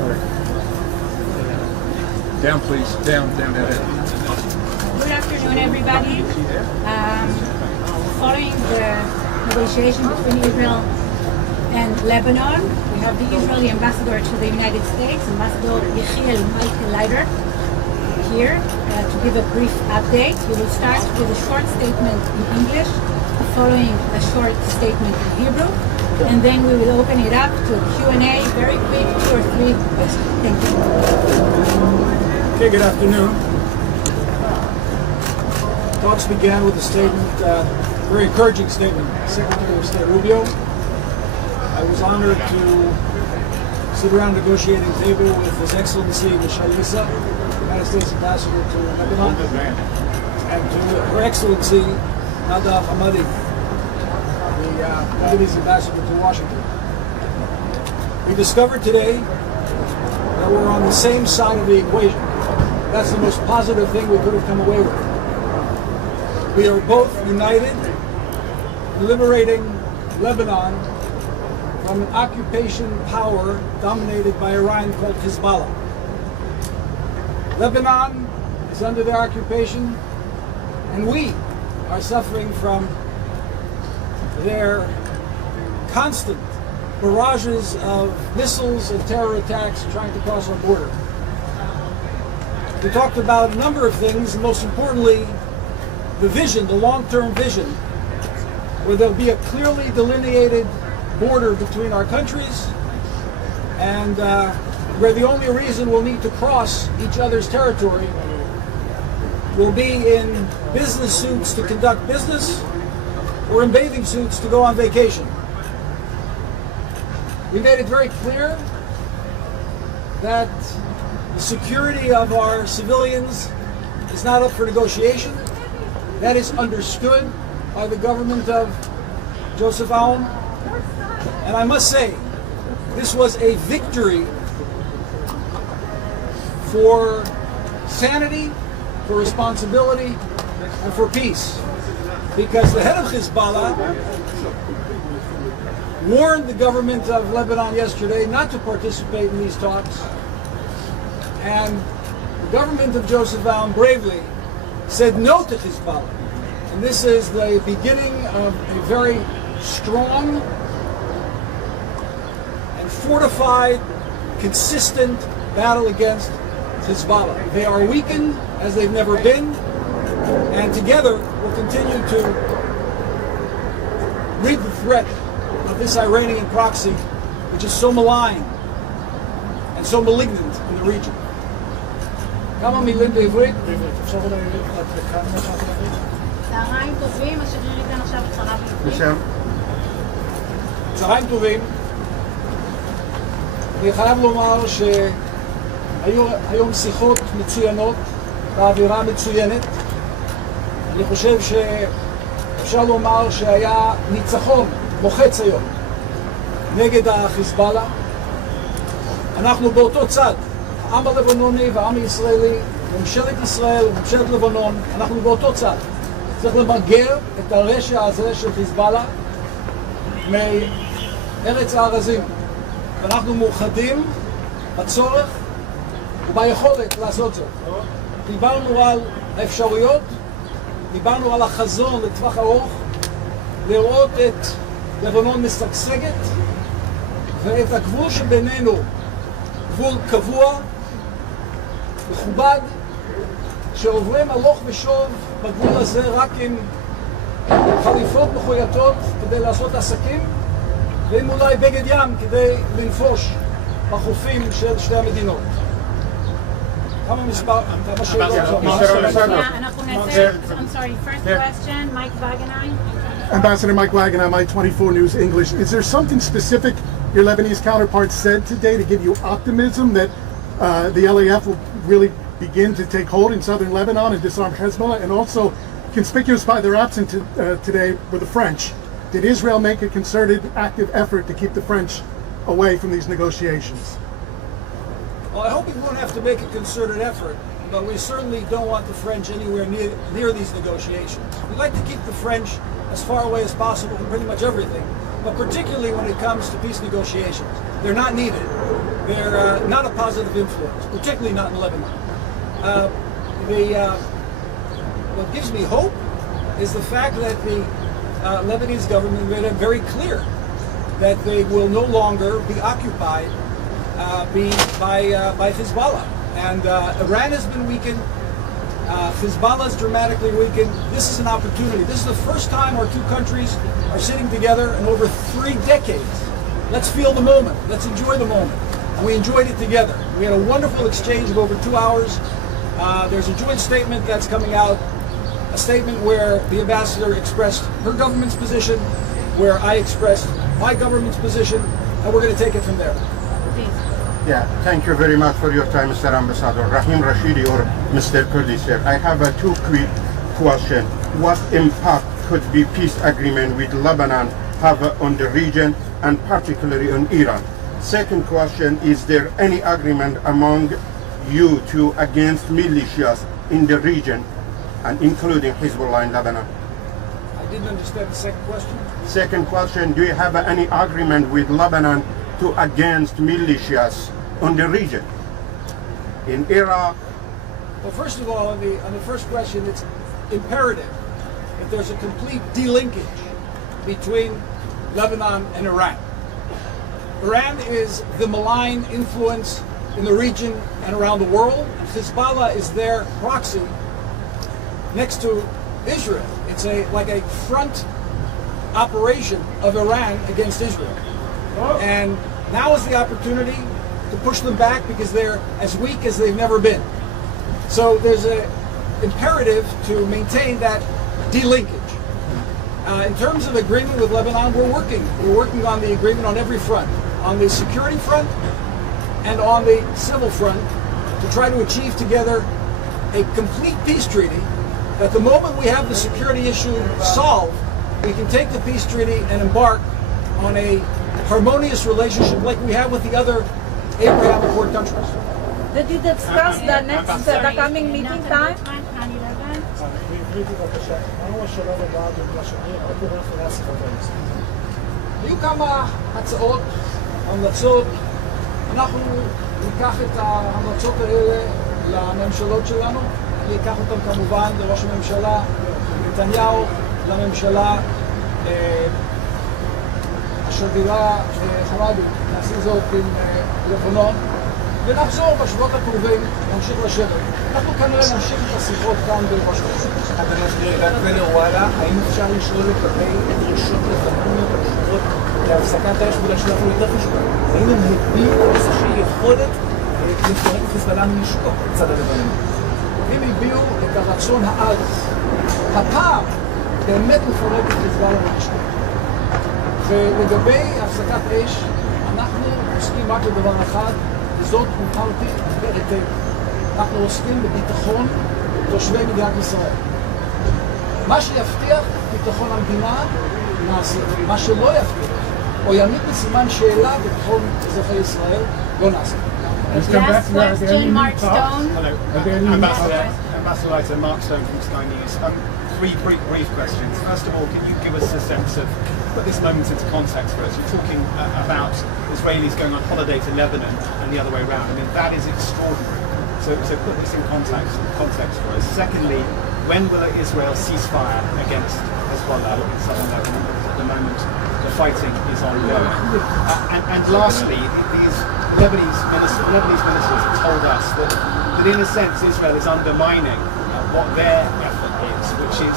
Sorry. Down, please. Down. Good afternoon, everybody. Following the negotiation between Israel and Lebanon, we have the Israeli Ambassador to the United States, Ambassador Yechiel Leiter, here to give a brief update. He will start with a short statement in English, following a short statement in Hebrew, and then we will open it up to a Q&A, very quick, 2 or 3 questions. Thank you. Okay, good afternoon. Talks began with a statement, very encouraging statement, Secretary of State Rubio. I was honored to sit around the negotiating table with His Excellency Yechiel Leiter, United States Ambassador to Lebanon, and to Her Excellency Nadav Hamadi, the Lebanese Ambassador to Washington. We discovered today that we're on the same side of the equation. That's the most positive thing we could have come away with. We are both united in liberating Lebanon from an occupation power dominated by Iran called Hezbollah. Lebanon is under their occupation, and we are suffering from their constant barrages of missiles and terror attacks trying to cross our border. We talked about a number of things, and most importantly, the vision, the long-term vision, where there'll be a clearly delineated border between our countries, and where the only reason we'll need to cross each other's territory will be in business suits to conduct business or in bathing suits to go on vacation. We made it very clear that the security of our civilians is not up for negotiation. That is understood by the government of Joseph Aoun. And I must say, this was a victory for sanity, for responsibility, and for peace. Because the head of Hezbollah warned the government of Lebanon yesterday not to participate in these talks. And the government of Joseph Aoun bravely said no to Hezbollah. And this is the beginning of a very strong and fortified, consistent battle against Hezbollah. They are weakened as they've never been, and together we'll continue to read the threat of this Iranian proxy, which is so malign and so malignant in the region. כמה מילים בעברית? אפשר אולי עד לכאן משהו בעברית? צהריים טובים, השגריר ייתן עכשיו הצהרה בעברית. צהריים טובים. אני חייב לומר שהיו היום שיחות מצוינות, באווירה מצוינת. אני חושב שאפשר לומר שהיה ניצחון מוחץ היום נגד החיזבאללה. אנחנו באותו צד. העם הלבנוני והעם הישראלי, ממשלת ישראל וממשלת לבנון, אנחנו באותו צד. צריך למגר את הרשע הזה של חיזבאללה מארץ הארזים. ואנחנו מאוחדים בצורך וביכולת לעשות זאת. דיברנו על האפשרויות, דיברנו על החזון לטווח ארוך, לראות את לבנון משגשגת ואת הגבול שבינינו, גבול קבוע, מכובד, שעוברים הלוך ושוב בגבול הזה רק עם חליפות מחויטות כדי לעשות עסקים, ועם אולי בגד ים כדי לנפוש בחופים של שתי המדינות. כמה שאלות? I'm sorry, first question, Mike Wagenheim. Ambassador Mike Wagenheim, I-24 News English. Is there something specific your Lebanese counterpart said today to give you optimism that the LAF will really begin to take hold in southern Lebanon and disarm Hezbollah? And also, conspicuous by their absence today were the French. Did Israel make a concerted, active effort to keep the French away from these negotiations? Well, I hope we won't have to make a concerted effort, but we certainly don't want the French anywhere near these negotiations. We'd like to keep the French as far away as possible from pretty much everything, but particularly when it comes to peace negotiations. They're not needed. they're not a positive influence, particularly not in Lebanon. What gives me hope is the fact that the Lebanese government made it very clear that they will no longer be occupied by Hezbollah. And Iran has been weakened. Hezbollah is dramatically weakened. This is an opportunity. This is the first time our two countries are sitting together in over 3 decades. Let's feel the moment. Let's enjoy the moment. And we enjoyed it together. We had a wonderful exchange of over 2 hours. There's a joint statement that's coming out, a statement where the ambassador expressed her government's position, where I expressed my government's position, and we're going to take it from there. Yeah, thank you very much for your time, Mr. Ambassador. Rahim Rashidi or Mr. Kurdish here. I have a 2 quick questions. What impact could the peace agreement with Lebanon have on the region and particularly on Iran? Second question, is there any agreement among you two against militias in the region and including Hezbollah in Lebanon? I didn't understand the second question. Second question, do you have any agreement with Lebanon to against militias on the region in Iraq? Well, first of all, on the first question, it's imperative that there's a complete delinkage between Lebanon and Iran. Iran is the malign influence in the region and around the world. Hezbollah is their proxy next to Israel. It's like a front operation of Iran against Israel. And now is the opportunity to push them back because they're as weak as they've never been. So there's an imperative to maintain that delinkage. In terms of agreement with Lebanon, we're working on the agreement on every front, on the security front and on the civil front, to try to achieve together a complete peace treaty, that the moment we have the security issue solved, we can take the peace treaty and embark on a harmonious relationship like we have with the other Abraham Accord countries. Did you discuss the coming meeting time? היו כמה הצעות, המלצות. אנחנו ניקח את ההמלצות האלה לממשלות שלנו. אני אקח אותם כמובן לראש הממשלה נתניהו, לממשלה השגרירה חמאדי. נעשה זאת עם לבנון. ונחזור בשבועות הקרובים, נמשיך לשבת. אנחנו כנראה נמשיך את השיחות כאן בוושינגטון. האם אפשר לשאול לגבי דרישות לבנוניות הקשורות להפסקת האש בגלל שלנו יותר חשוב? האם הם הביאו איזושהי יכולת לפרק את חיזבאללה מנשקו בצד הלבנוני? הם הביאו את הרצון העז, הפעם באמת לפרק את חיזבאללה מנשקו. ולגבי הפסקת אש, אנחנו עוסקים רק לדבר אחד, וזאת מוכרתי היטב. אנחנו עוסקים בביטחון תושבי מדינת ישראל. מה שיבטיח ביטחון המדינה נעשה, מה שלא יבטיח או יעמיד בסימן שאלה ביטחון אזרחי ישראל לא נעשה. Last question, Mark Stone. Hello, Ambassador Leiter, Mark Stone from Sky News. 3 brief questions. First of all, can you give us a sense of, put this moment into context for us? You're talking about Israelis going on holiday to Lebanon and the other way around. I mean, that is extraordinary. So put this in context for us. Secondly, when will Israel cease fire against Hezbollah in southern Lebanon? At the moment, the fighting is ongoing. And lastly, these Lebanese ministers have told us that in a sense Israel is undermining what their effort is, which is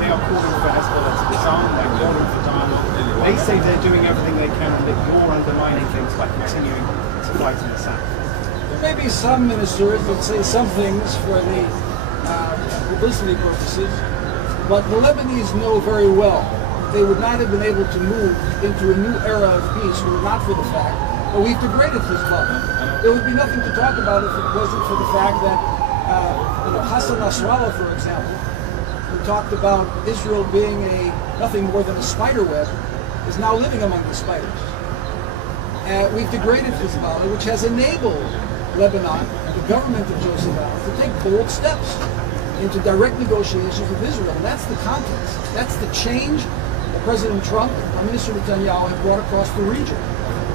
they are calling for Hezbollah to disarm, they're calling for dialogue. They say they're doing everything they can and that you're undermining things by continuing to fight in the south. There may be some ministers that say some things for the publicity purposes, but the Lebanese know very well they would not have been able to move into a new era of peace were it not for the fact that we've degraded Hezbollah. There would be nothing to talk about if it wasn't for the fact that Hassan Nasrallah, for example, who talked about Israel being nothing more than a spider web, is now living among the spiders. We've degraded Hezbollah, which has enabled Lebanon, the government of Joseph Aoun, to take bold steps into direct negotiations with Israel. And that's the context. That's the change that President Trump and Prime Minister Netanyahu have brought across the region,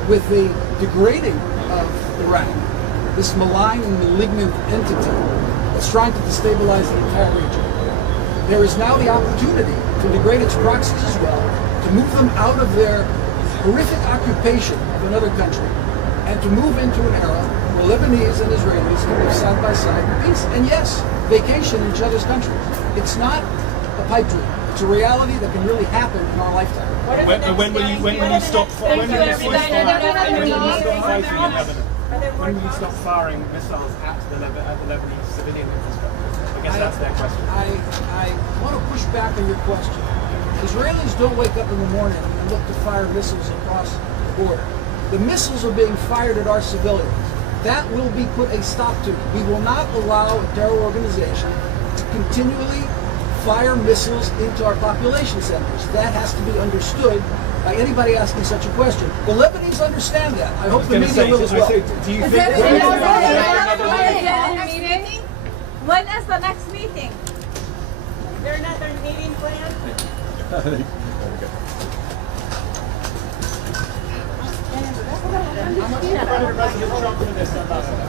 with the degrading of Iran, this malign and malignant entity that's trying to destabilize the entire region. There is now the opportunity to degrade its proxies as well, to move them out of their horrific occupation of another country, and to move into an era where Lebanese and Israelis can live side by side in peace, and yes, vacation in each other's countries. It's not a pipe dream. It's a reality that can really happen in our lifetime. When will you stop fighting in Lebanon? When will you stop firing missiles at the Lebanese civilian infrastructure? I guess that's their question. I want to push back on your question. Israelis don't wake up in the morning and look to fire missiles across the border. The missiles are being fired at our civilians. That will be put a stop to. We will not allow a terror organization to continually fire missiles into our population centers. That has to be understood by anybody asking such a question. The Lebanese understand that. I hope the media will as well. Do you think When is the next meeting? Is there another meeting planned? How much President Trump for this, Ambassador?